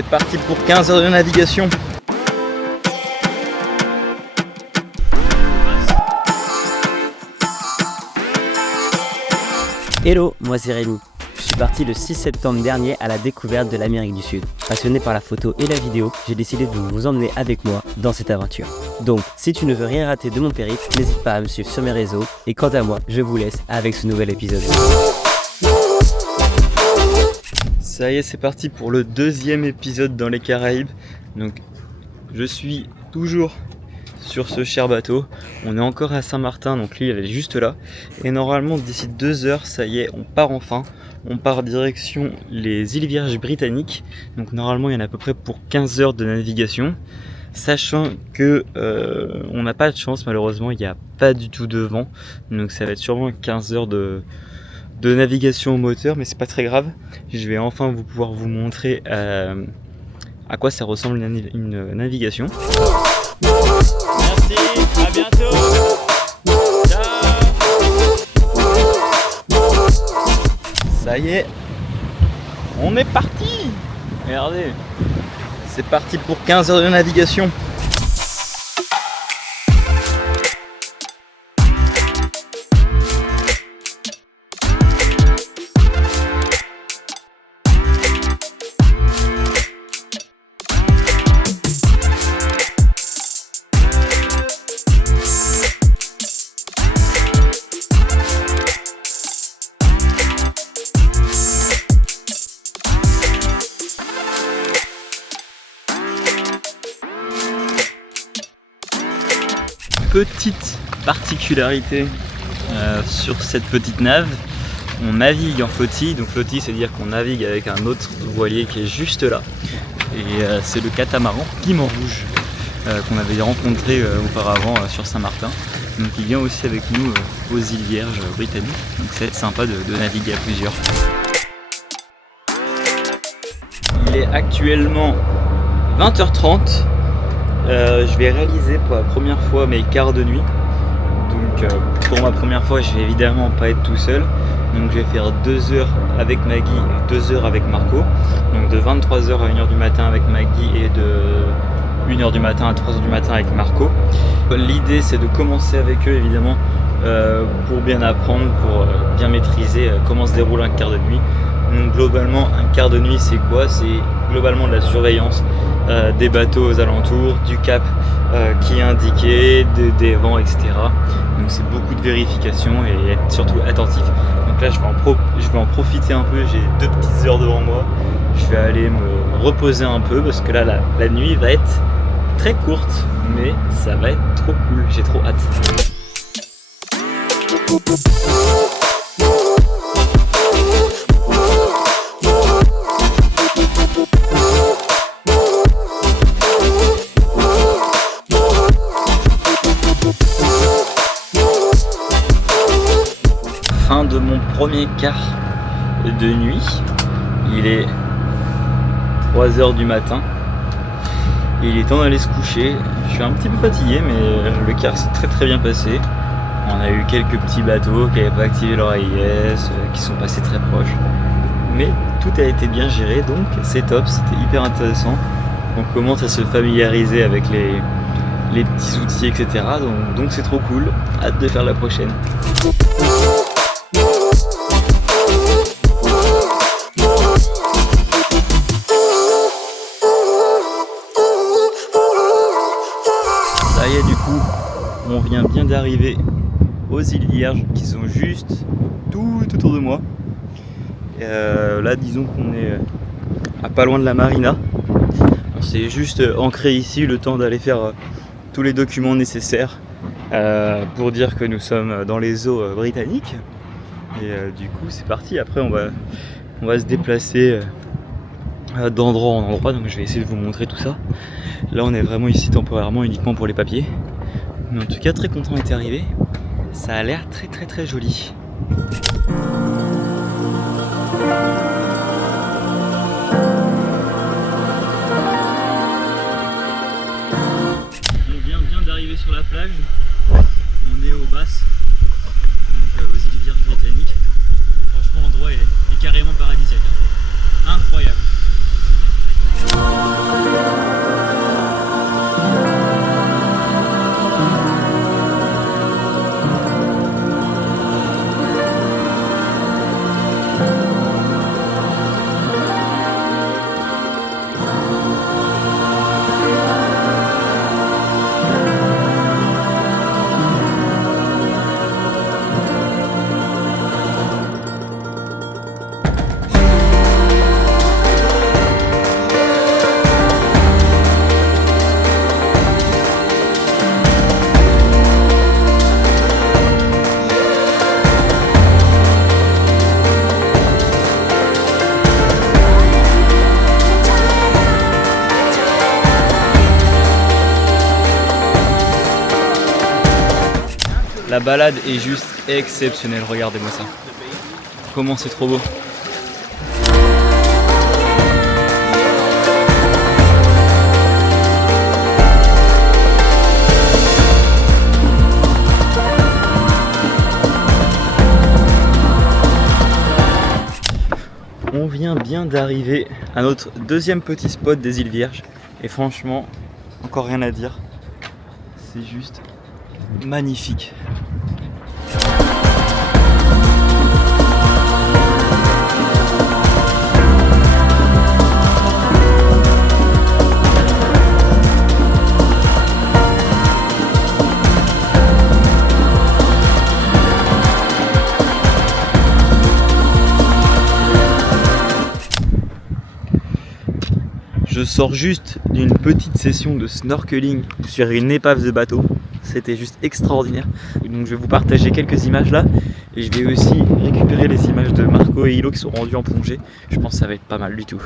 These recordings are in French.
C'est parti pour 15 heures de navigation. Hello, moi c'est Rémi. Je suis parti le 6 septembre dernier à la découverte de l'Amérique du Sud. Passionné par la photo et la vidéo, j'ai décidé de vous emmener avec moi dans cette aventure. Donc, si tu ne veux rien rater de mon périple, n'hésite pas à me suivre sur mes réseaux. Et quant à moi, je vous laisse avec ce nouvel épisode. Ça y est, c'est parti pour le deuxième épisode dans les Caraïbes. Donc, je suis toujours sur ce cher bateau. On est encore à Saint-Martin, donc l'île elle est juste là. Et normalement, d'ici 2 heures, ça y est, on part enfin. On part direction les îles Vierges britanniques. Donc normalement, il y en a à peu près pour 15 heures de navigation. Sachant que on n'a pas de chance, malheureusement, il n'y a pas du tout de vent. Donc ça va être sûrement 15 heures de navigation au moteur, mais c'est pas très grave. Je vais enfin pouvoir vous montrer à quoi ça ressemble une navigation. Merci, à bientôt. Ciao. Ça y est, on est parti. Regardez, c'est parti pour 15 heures de navigation. Petite particularité sur cette petite nave, on navigue en flottille. Donc flottille, c'est dire qu'on navigue avec un autre voilier qui est juste là. Et c'est le catamaran Piment Rouge qu'on avait rencontré auparavant sur Saint-Martin. Donc il vient aussi avec nous aux îles Vierges britanniques. Donc c'est sympa de naviguer à plusieurs. Il est actuellement 20h30. Je vais réaliser pour la première fois mes quarts de nuit. Donc pour ma première fois, je vais évidemment pas être tout seul. Donc je vais faire 2 heures avec Maggie et 2 heures avec Marco. Donc de 23h à 1h du matin avec Maggie et de 1h du matin à 3h du matin avec Marco. L'idée c'est de commencer avec eux évidemment pour bien apprendre, pour bien maîtriser comment se déroule un quart de nuit. Donc globalement, un quart de nuit c'est quoi? C'est globalement de la surveillance des bateaux aux alentours, du cap qui est indiqué, des vents, etc. Donc c'est beaucoup de vérification et être surtout attentif. Donc là je vais en profiter un peu, j'ai 2 petites heures devant moi. Je vais aller me reposer un peu parce que là la nuit va être très courte, mais ça va être trop cool, j'ai trop hâte. Fin de mon premier quart de nuit, il est 3h du matin et il est temps d'aller se coucher. Je suis un petit peu fatigué, mais le quart s'est très bien passé. On a eu quelques petits bateaux qui n'avaient pas activé leur AIS, qui sont passés très proches, mais tout a été bien géré, donc c'est top, c'était hyper intéressant. On commence à se familiariser avec les petits outils, etc. Donc c'est trop cool, hâte de faire la prochaine. Ça y est, du coup, on vient bien d'arriver aux îles Vierges qui sont juste tout autour de moi. Là, disons qu'on est à pas loin de la marina. On s'est juste ancré ici le temps d'aller faire tous les documents nécessaires pour dire que nous sommes dans les eaux britanniques. Et du coup, c'est parti. Après, on va se déplacer d'endroit en endroit. Donc, je vais essayer de vous montrer tout ça. Là, on est vraiment ici temporairement, uniquement pour les papiers. Mais en tout cas, très content d'être arrivé. Ça a l'air très joli. On vient d'arriver sur la plage. On est aux Basses, donc aux îles Vierges britanniques. Franchement, l'endroit est carrément paradisiaque. Incroyable. La balade est juste exceptionnelle, regardez-moi ça. Comment c'est trop beau. On vient bien d'arriver à notre deuxième petit spot des îles Vierges et franchement, encore rien à dire, c'est juste magnifique. Je sors juste d'une petite session de snorkeling sur une épave de bateau. C'était juste extraordinaire. Donc je vais vous partager quelques images là. Et je vais aussi récupérer les images de Marco et Hilo qui sont rendus en plongée. Je pense que ça va être pas mal du tout.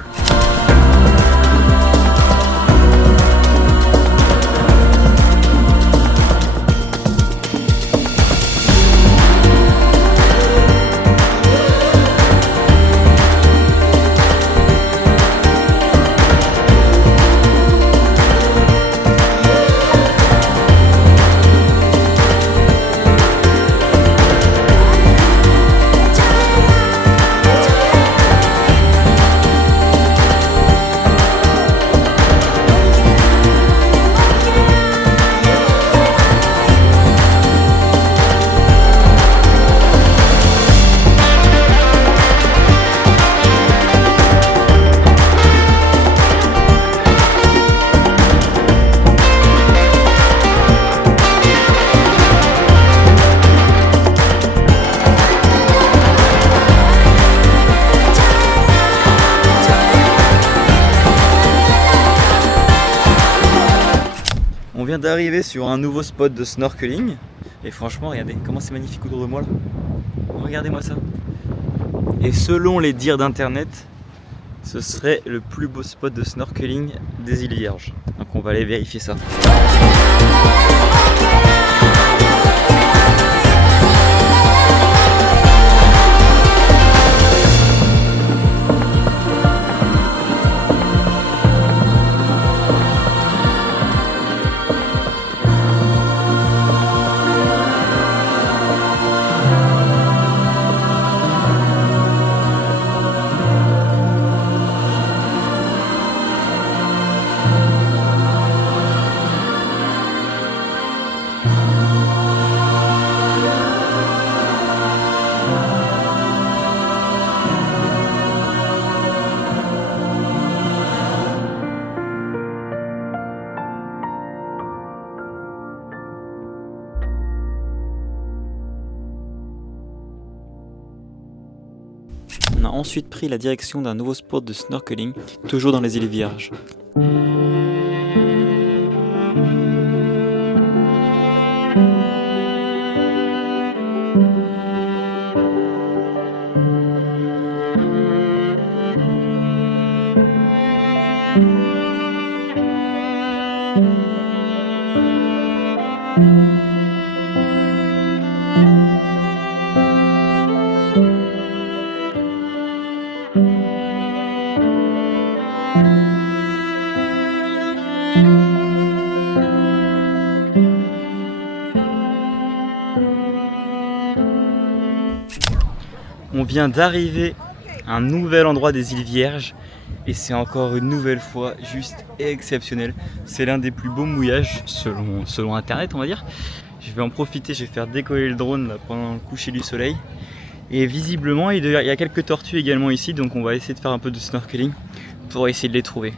On vient d'arriver sur un nouveau spot de snorkeling et franchement regardez comment c'est magnifique autour de moi là. Regardez-moi ça. Et selon les dires d'internet, ce serait le plus beau spot de snorkeling des îles Vierges. Donc on va aller vérifier ça. On a ensuite pris la direction d'un nouveau spot de snorkeling, toujours dans les îles Vierges. On vient d'arriver à un nouvel endroit des îles Vierges et c'est encore une nouvelle fois juste exceptionnel. C'est l'un des plus beaux mouillages selon internet on va dire. Je vais en profiter, je vais faire décoller le drone là, pendant le coucher du soleil. Et visiblement il y a quelques tortues également ici, donc on va essayer de faire un peu de snorkeling pour essayer de les trouver.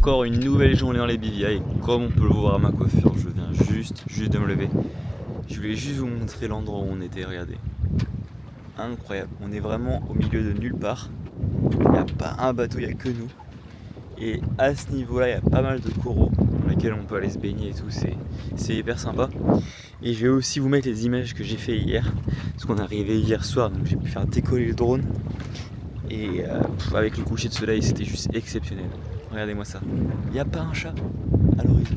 Encore une nouvelle journée dans les BVI et comme on peut le voir à ma coiffure, je viens juste de me lever. Je voulais juste vous montrer l'endroit où on était, regardez. Incroyable, on est vraiment au milieu de nulle part. Il n'y a pas un bateau, il n'y a que nous. Et à ce niveau-là, il y a pas mal de coraux dans lesquels on peut aller se baigner et tout, c'est hyper sympa. Et je vais aussi vous mettre les images que j'ai fait hier, parce qu'on est arrivé hier soir, donc j'ai pu faire décoller le drone. Et avec le coucher de soleil, c'était juste exceptionnel. Regardez-moi ça. Il n'y a pas un chat à l'horizon.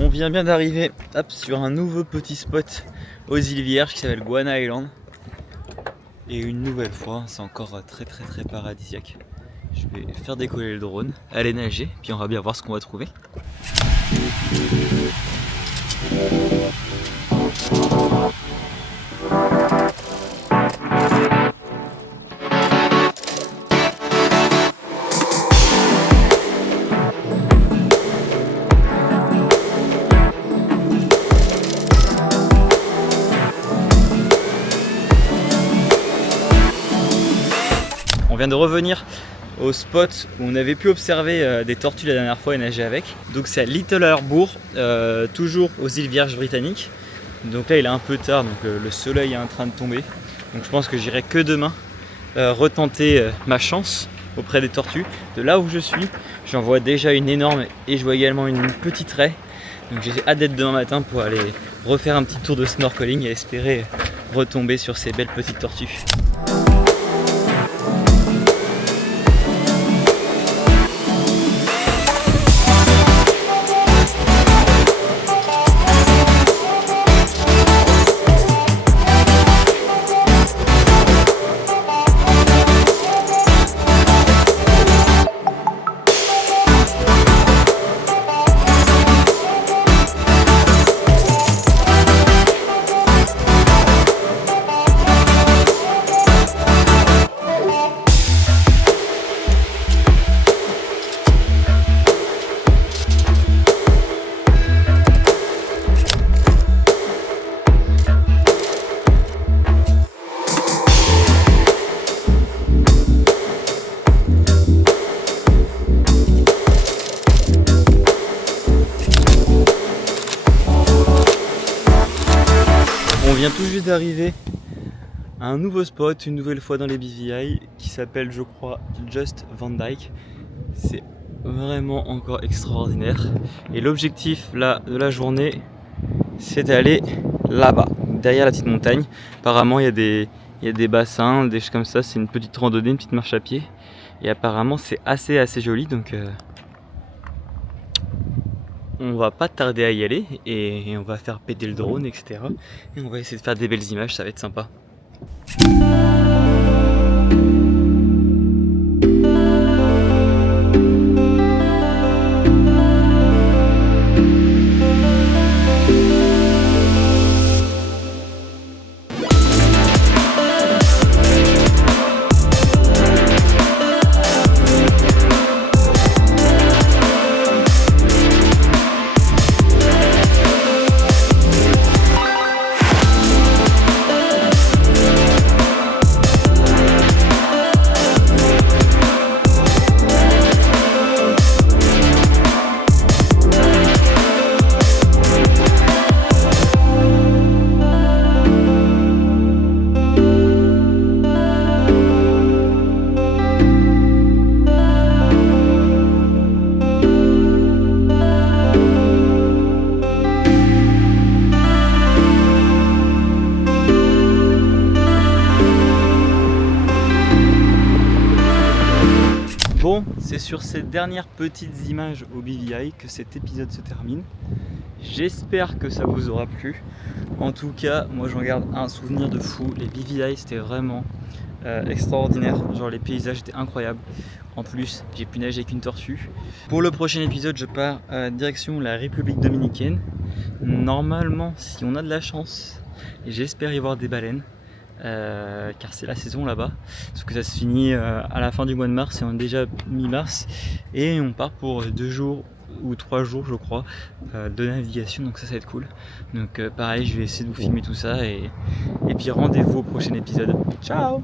On vient bien d'arriver sur un nouveau petit spot aux îles Vierges qui s'appelle Guana Island. Et une nouvelle fois, c'est encore très paradisiaque. Je vais faire décoller le drone, aller nager, puis on va bien voir ce qu'on va trouver. On vient de revenir au spot où on avait pu observer des tortues la dernière fois et nager avec. Donc c'est à Little Harbour, toujours aux îles Vierges britanniques. Donc là il est un peu tard, donc le soleil est en train de tomber. Donc je pense que j'irai que demain retenter ma chance auprès des tortues. De là où je suis, j'en vois déjà une énorme et je vois également une petite raie. Donc j'ai hâte d'être demain matin pour aller refaire un petit tour de snorkeling et espérer retomber sur ces belles petites tortues. On vient tout juste d'arriver à un nouveau spot, une nouvelle fois dans les BVI, qui s'appelle, je crois, Just Van Dyke. C'est vraiment encore extraordinaire. Et l'objectif là de la journée, c'est d'aller là-bas, derrière la petite montagne. Apparemment, il y Il y a des bassins, des choses comme ça, c'est une petite randonnée, une petite marche à pied. Et apparemment c'est assez joli, donc on va pas tarder à y aller et on va faire péter le drone, etc. Et on va essayer de faire des belles images, ça va être sympa. Bon, c'est sur ces dernières petites images au BVI que cet épisode se termine. J'espère que ça vous aura plu. En tout cas, moi j'en garde un souvenir de fou. Les BVI c'était vraiment extraordinaire. Genre les paysages étaient incroyables. En plus, j'ai pu nager avec une tortue. Pour le prochain épisode, je pars direction la République Dominicaine. Normalement, si on a de la chance, j'espère y voir des baleines. Car c'est la saison là-bas, parce que ça se finit à la fin du mois de mars et on est déjà mi-mars et on part pour 2 jours ou 3 jours je crois de navigation, donc ça va être cool. Donc pareil, je vais essayer de vous filmer tout ça et puis rendez-vous au prochain épisode. Ciao.